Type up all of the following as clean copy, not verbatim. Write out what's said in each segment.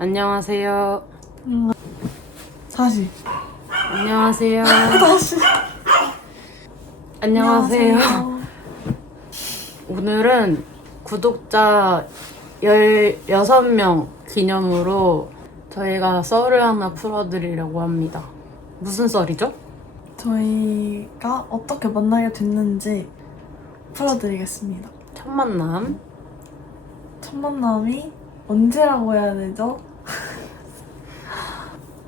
안녕하세요. 다시. 안녕하세요. 다시. 안녕하세요. 오늘은 구독자 16명 기념으로 저희가 썰을 하나 풀어드리려고 합니다. 무슨 썰이죠? 저희가 어떻게 만나게 됐는지 풀어드리겠습니다. 첫 만남. 첫 만남이 언제라고 해야 되죠?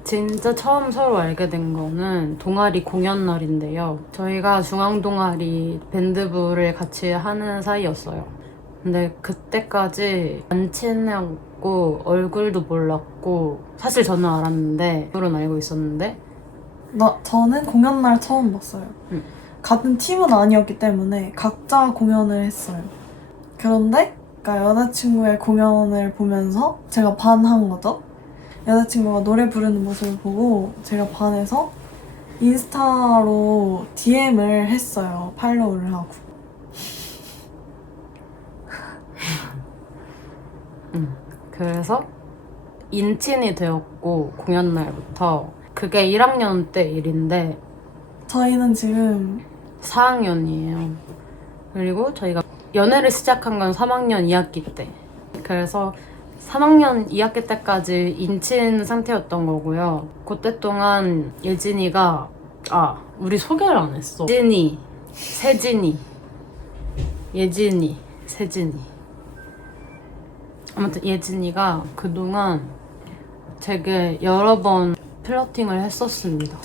진짜 처음 서로 알게 된 거는 동아리 공연 날인데요. 저희가 중앙 동아리 밴드부를 같이 하는 사이였어요. 근데 그때까지 안 친했고 얼굴도 몰랐고 사실 저는 알았는데 얼굴은 알고 있었는데 저는 공연날 처음 봤어요. 응. 같은 팀은 아니었기 때문에 각자 공연을 했어요. 그런데 그러니까 여자친구의 공연을 보면서 제가 반한 거죠. 여자친구가 노래 부르는 모습을 보고 제가 반해서 인스타로 DM을 했어요. 팔로우를 하고. 그래서 인친이 되었고 공연 날부터 그게 1학년 때 일인데 저희는 지금 4학년이에요. 그리고 저희가 연애를 시작한 건 3학년 2학기 때. 그래서 3학년 2학기 때까지 인친 상태였던 거고요. 그때 동안 예진이가 우리 소개를 안 했어. 예진이, 세진이, 예진이, 세진이. 아무튼 예진이가 그동안 되게 여러 번 플러팅을 했었습니다.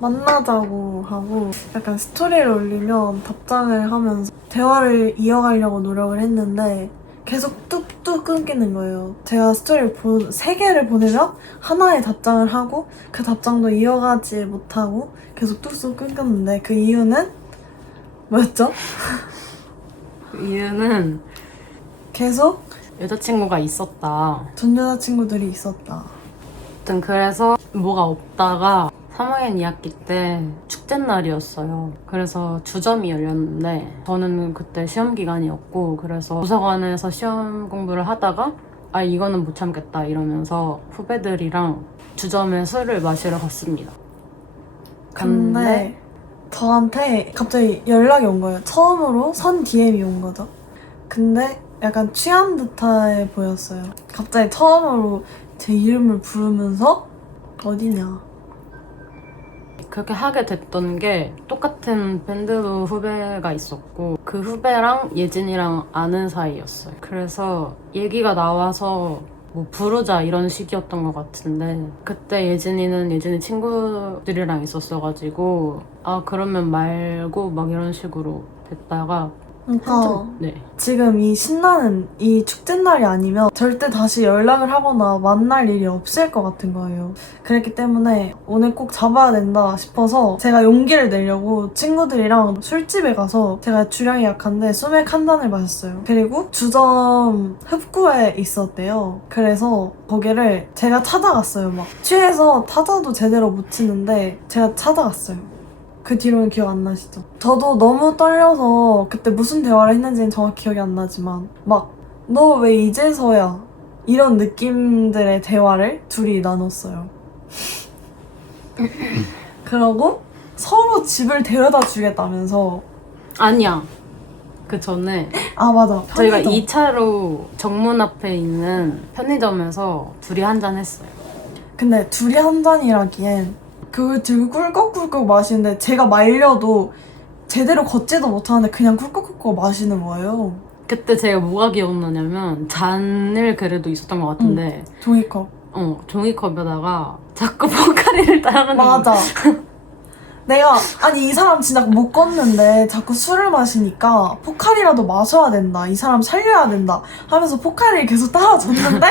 만나자고 하고 약간 스토리를 올리면 답장을 하면서 대화를 이어가려고 노력을 했는데 계속 뚝뚝 끊기는 거예요. 제가 스토리를 3개를 보내면 하나에 답장을 하고 그 답장도 이어가지 못하고 계속 뚝뚝 끊겼는데 그 이유는 뭐였죠? 그 이유는 계속 여자친구가 있었다. 전 여자친구들이 있었다. 아무튼 그래서 뭐가 없다가 3학년 2학기 때 축제날이었어요. 그래서 주점이 열렸는데 저는 그때 시험 기간이었고 그래서 도서관에서 시험 공부를 하다가 이거는 못 참겠다 이러면서 후배들이랑 주점에 술을 마시러 갔습니다. 근데 저한테 갑자기 연락이 온 거예요. 처음으로 선 DM이 온 거죠. 근데 약간 취한 듯해 보였어요. 갑자기 처음으로 제 이름을 부르면서 어디냐. 그렇게 하게 됐던 게 똑같은 밴드부 후배가 있었고 그 후배랑 예진이랑 아는 사이였어요. 그래서 얘기가 나와서 뭐 부르자 이런 식이었던 것 같은데 그때 예진이는 예진이 친구들이랑 있었어가지고 그러면 말고 막 이런 식으로 됐다가 네. 지금 이 신나는 이 축제날이 아니면 절대 다시 연락을 하거나 만날 일이 없을 것 같은 거예요. 그랬기 때문에 오늘 꼭 잡아야 된다 싶어서 제가 용기를 내려고 친구들이랑 술집에 가서 제가 주량이 약한데 소맥 한 잔을 마셨어요. 그리고 주점 흡구에 있었대요. 그래서 거기를 제가 찾아갔어요. 막 취해서 타자도 제대로 못 치는데 제가 찾아갔어요. 그 뒤로는 기억 안 나시죠? 저도 너무 떨려서 그때 무슨 대화를 했는지는 정확히 기억이 안 나지만 막 너 왜 이제서야 이런 느낌들의 대화를 둘이 나눴어요. 그러고 서로 집을 데려다 주겠다면서 아니야. 그 전에 맞아. 저희가 편의점. 2차로 정문 앞에 있는 편의점에서 둘이 한잔 했어요. 근데 둘이 한 잔이라기엔 그걸 들고 꿀꺽꿀꺽 마시는데 제가 말려도 제대로 걷지도 못하는데 그냥 꿀꺽꿀꺽 마시는 거예요. 그때 제가 뭐가 기억나냐면 잔을 그래도 있었던 것 같은데 종이컵. 종이컵에다가 자꾸 포카리를 따르는 맞아. 내가 이 사람 진짜 못 걷는데 자꾸 술을 마시니까 포카리라도 마셔야 된다. 이 사람 살려야 된다. 하면서 포카리를 계속 따라줬는데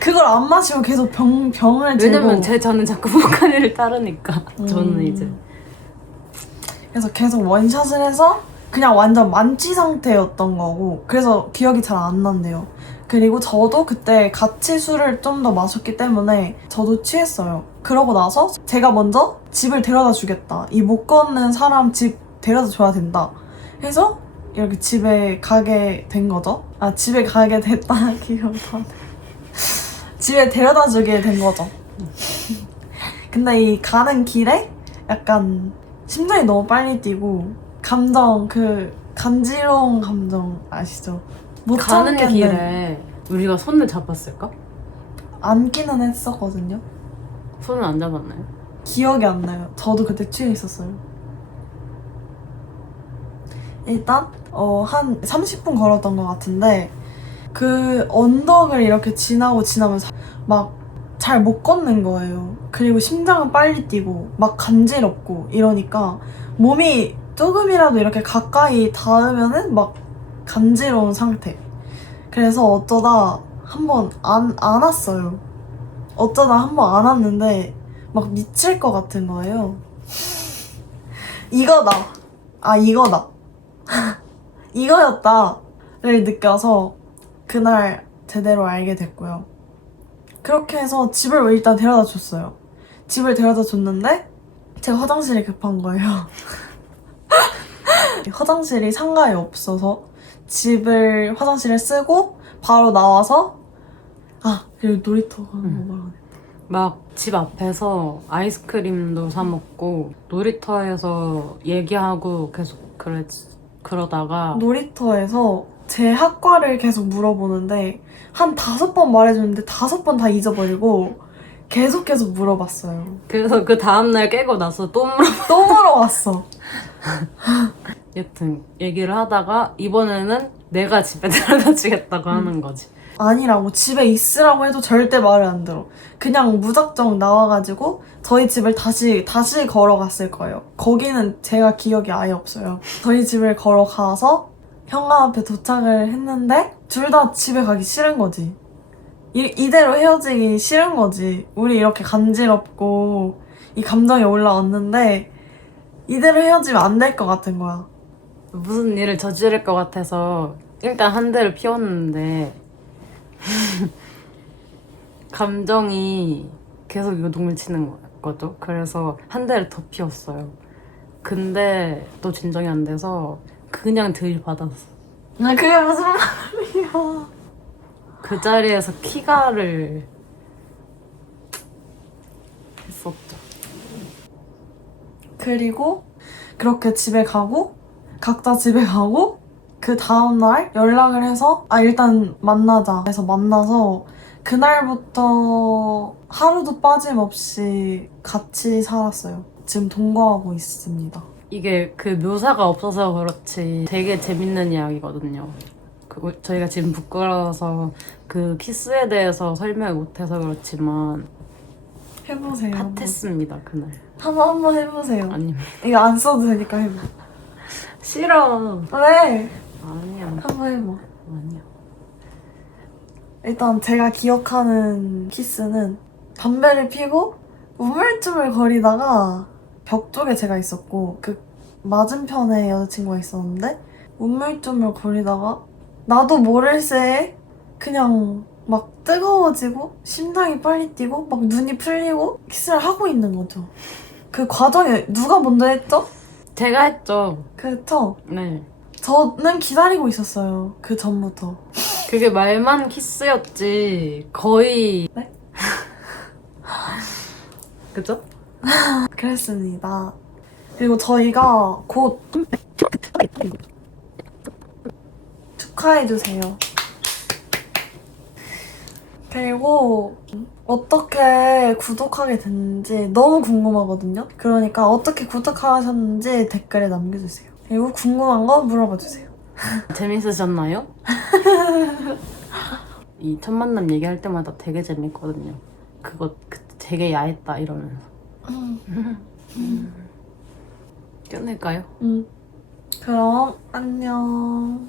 그걸 안 마시고 계속 병을 들고. 왜냐면 제 잔은 자꾸 포카리를 따르니까 저는 이제 그래서 계속 원샷을 해서 그냥 완전 만취 상태였던 거고 그래서 기억이 잘 안 난대요. 그리고 저도 그때 같이 술을 좀 더 마셨기 때문에 저도 취했어요. 그러고 나서 제가 먼저 집을 데려다 주겠다. 이 못 걷는 사람 집 데려다 줘야 된다. 해서 이렇게 집에 가게 된 거죠. 집에 가게 됐다 기억나. 집에 데려다 주게 된 거죠. 근데 이 가는 길에 약간 심장이 너무 빨리 뛰고 감정 그 간지러운 감정 아시죠? 못 가는 참겠는. 길에 우리가 손을 잡았을까? 안기는 했었거든요. 손은 안 잡았나요? 기억이 안 나요. 저도 그때 취해 있었어요. 일단 한 30분 걸었던 것 같은데 그 언덕을 이렇게 지나면서 막 잘 못 걷는 거예요. 그리고 심장은 빨리 뛰고 막 간지럽고 이러니까 몸이 조금이라도 이렇게 가까이 닿으면은 막 간지러운 상태. 그래서 어쩌다 한번 안았어요. 어쩌다 한번 안았는데 막 미칠 것 같은 거예요. 이거다. 아, 이거다. 이거였다를 느껴서 그날 제대로 알게 됐고요. 그렇게 해서 집을 일단 데려다 줬어요. 집을 데려다 줬는데 제가 화장실이 급한 거예요. 화장실이 상가에 없어서 화장실을 쓰고 바로 나와서 그리고 놀이터 가는 거 말하네. 막 집 앞에서 아이스크림도 사 먹고 놀이터에서 얘기하고 계속 그러다가 놀이터에서 제 학과를 계속 물어보는데 한 5번 말해줬는데 5번 다 잊어버리고 계속 물어봤어요. 그래서 그 다음날 깨고 나서 또 또 물어봤어. 여튼 얘기를 하다가 이번에는 내가 집에 데려다 주겠다고 하는 거지. 아니라고 집에 있으라고 해도 절대 말을 안 들어. 그냥 무작정 나와가지고 저희 집을 다시 걸어갔을 거예요. 거기는 제가 기억이 아예 없어요. 저희 집을 걸어가서 현관 앞에 도착을 했는데 둘 다 집에 가기 싫은 거지. 이대로 헤어지기 싫은 거지. 우리 이렇게 간지럽고 이 감정이 올라왔는데 이대로 헤어지면 안 될 것 같은 거야. 무슨 일을 저지를 것 같아서 일단 한 대를 피웠는데 감정이 계속 요동을 치는 거죠. 그래서 한 대를 더 피웠어요. 근데 또 진정이 안 돼서 그냥 들이받았어. 그게 무슨 말이야. 그 자리에서 키가를 했었죠. 그리고 그렇게 집에 가고 각자 집에 가고 그 다음날 연락을 해서 일단 만나자 해서 만나서 그날부터 하루도 빠짐없이 같이 살았어요. 지금 동거하고 있습니다. 이게 그 묘사가 없어서 그렇지 되게 재밌는 이야기거든요. 저희가 지금 부끄러워서 그 키스에 대해서 설명을 못해서 그렇지만 해보세요. 핫했습니다 그날. 한번 해보세요. 아니 이거 안 써도 되니까 해봐. 싫어. 왜? 아니야. 한번 해봐. 아니야. 일단 제가 기억하는 키스는 담배를 피고 우물쭈물 거리다가 벽 쪽에 제가 있었고 그 맞은편에 여자친구가 있었는데 우물쭈물 거리다가 나도 모를 새에 그냥 막 뜨거워지고 심장이 빨리 뛰고 막 눈이 풀리고 키스를 하고 있는 거죠. 그 과정에 누가 먼저 했죠? 제가 했죠. 그쵸? 네. 저는 기다리고 있었어요. 그 전부터. 그게 말만 키스였지 거의. 네? 그죠? 그랬습니다. 그리고 저희가 곧 축하해주세요. 그리고 어떻게 구독하게 됐는지 너무 궁금하거든요. 그러니까 어떻게 구독하셨는지 댓글에 남겨주세요. 그리고 궁금한 거 물어봐주세요. 재밌으셨나요? 이 첫 만남 얘기할 때마다 되게 재밌거든요. 그거 되게 야했다 이러면서. 끝낼까요? 그럼 안녕.